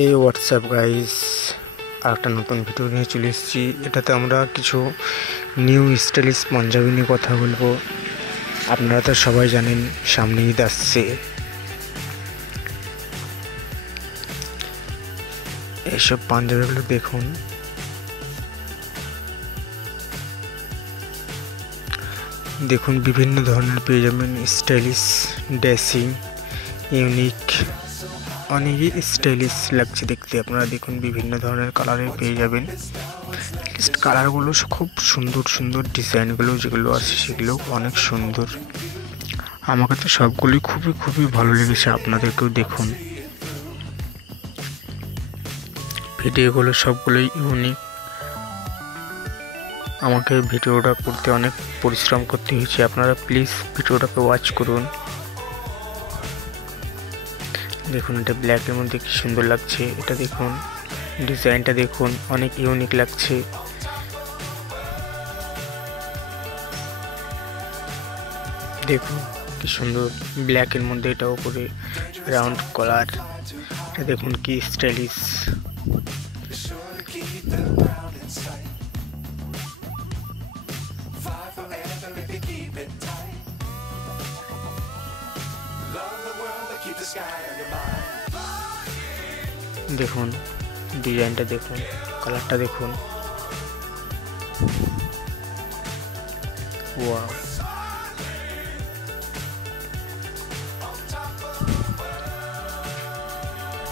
এই WhatsApp guys, আর একটা নতুন ভিডিও নিয়ে চলে এসেছি। এটাতে আমরা কিছু নিউ স্টাইলিশ পাঞ্জাবি নিয়ে কথা বলবো। আপনারা তো সবাই জানেন সামনে ঈদ আসছে। এইসব পাঞ্জাবিগুলো দেখুন, দেখুন বিভিন্ন ধরনের পেয়ে যাবেন। স্টাইলিশ, ড্রেসিং, ইউনিক, অনেকই স্টাইলিশ লাগছে দেখতে। আপনারা দেখুন বিভিন্ন ধরনের কালারের পেয়ে যাবেন। কালারগুলো খুব সুন্দর সুন্দর, ডিজাইনগুলো যেগুলো আছে সেগুলো অনেক সুন্দর। আমাকে তো সবগুলোই খুবই ভালো লেগেছে। আপনাদেরকেও দেখুন, ভিডিওগুলো সবগুলোই ইউনিক। আমাকে ভিডিওটা করতে অনেক পরিশ্রম করতে হয়েছে। আপনারা প্লিজ ভিডিওটাকে ওয়াচ করুন। দেখুন, এটা ব্ল্যাকের মধ্যে কি সুন্দর লাগছে। এটা দেখুন, ডিজাইনটা দেখুন, অনেক ইউনিক লাগছে। দেখুন কি সুন্দর ব্ল্যাকের মধ্যে, এটা উপরে রাউন্ড কলার। এটা দেখুন কি স্টাইলিশ। দেখুন ডিজাইনটা দেখুন, কালারটা দেখুন। ওয়াও,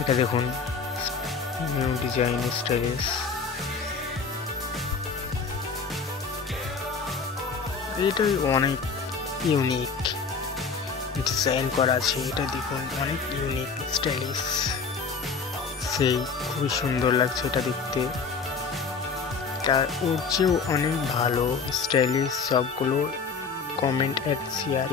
এটা দেখুন নিউ ডিজাইন স্টাইলিশ। এটা অনেক ইউনিক ডিজাইন করা আছে। এটা দেখুন অনেক ইউনিক স্টাইলিশ, সেই খুবই সুন্দর লাগছে এটা দেখতে। তার ওর চেয়েও অনেক ভালো স্টাইলিশ। সবগুলো কমেন্ট অ্যাড শেয়ার